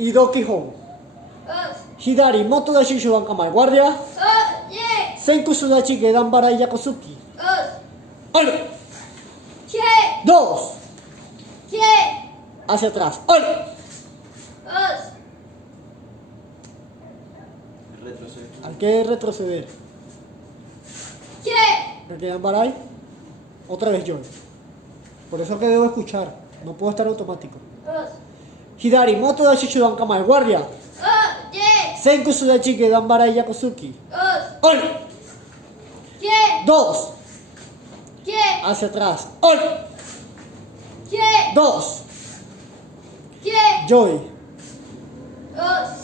Idoki hon. Hidari moto dashi shudan kamae. Guardia. Senku sudachi gedan barai yakosuki. 1. 2. Hacia atrás. 1. Hay que retroceder. Gedan barai. Otra vez yo. Por eso que debo escuchar. No puedo estar automático. Hidari moto dashi shudan kamae. Guardia. Senku sudachi gedan barai yakosuki. 1. 2. Hacia atrás. 1. 2. Joy.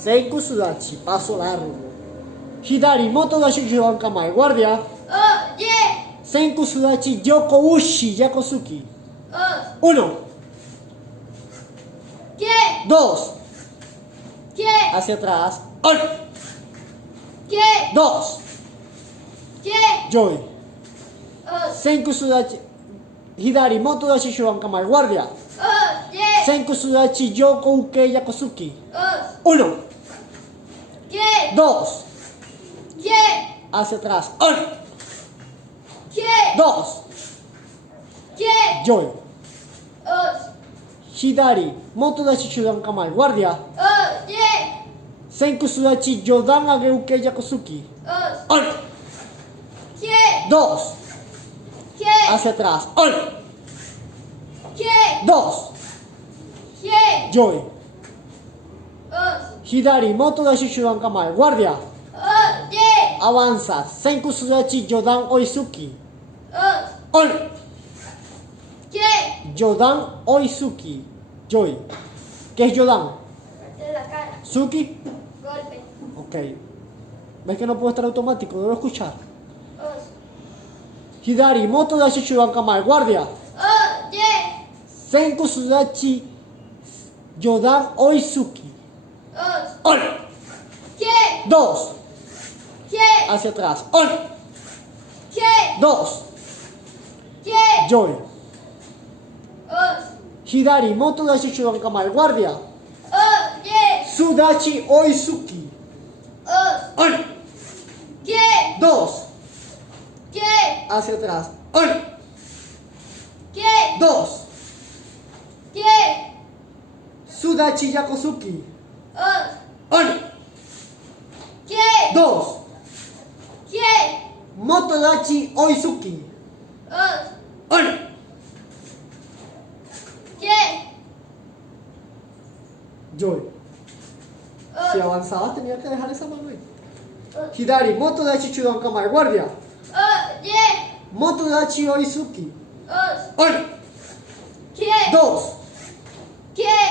Senku sudachi. Paso largo. Hidari moto dashi shudan kamae. Guardia. Senku sudachi yoko ushi yakosuki. 1. 2. Hacia atrás. 1. 2. Joy. Senku sudachi. Hidari moto dashi shudan kamae. Guardia. Senku sudachi yoko uke yakosuki. 1. 2. Hacia atrás. 1. 2. Joy. Hidari moto dashi shudan kamae. Guardia. Senku sudachi yodan age uke yakosuki. 1. 2. Hacia atrás. 1. 2. Joy. Hidari moto dashi shudan kamae. Guardia. Avanza. Senku sudachi yodan oisuki. 1. Yodan oisuki. Joy. ¿Qué es yodan? Suki. Golpe. Ok. ¿Ves que no puedo estar automático? Debo escuchar. Hidari moto dashi shudan kamae. Guardia. Senku sudachi yodan oisuki. 1. 2. Hacia atrás. 1. 2. Joy. Hidari moto dashi shudan kamae. Guardia. Sudachi oisuki. 1. 2. Hacia atrás. 1. 2. Sudachi yakosuki. 1. 2. Motodachi oisuki. 1. Joy. Si avanzabas tenía que dejar esa mano ahí. Hidari motodachi shudan kamae. Guardia. Motodachi oisuki. 1. 2.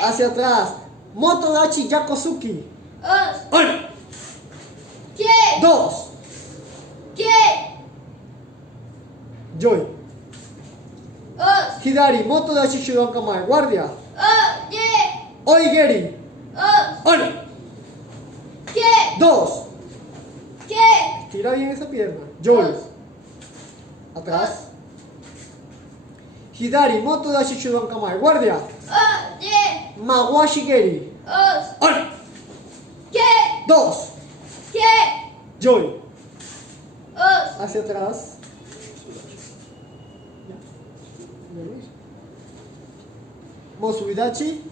Hacia atrás. Motodachi yakosuki. 1. 2. Joy. Hidari motodachi shudan kamae. Guardia. Oigeri. 1. 2. Tira bien esa pierna. Joy. Atrás. Hidari motodashi shudan kamae. Guardia. Mawashigeri. 1. 2. Joy. Hacia atrás. Mosuidachi.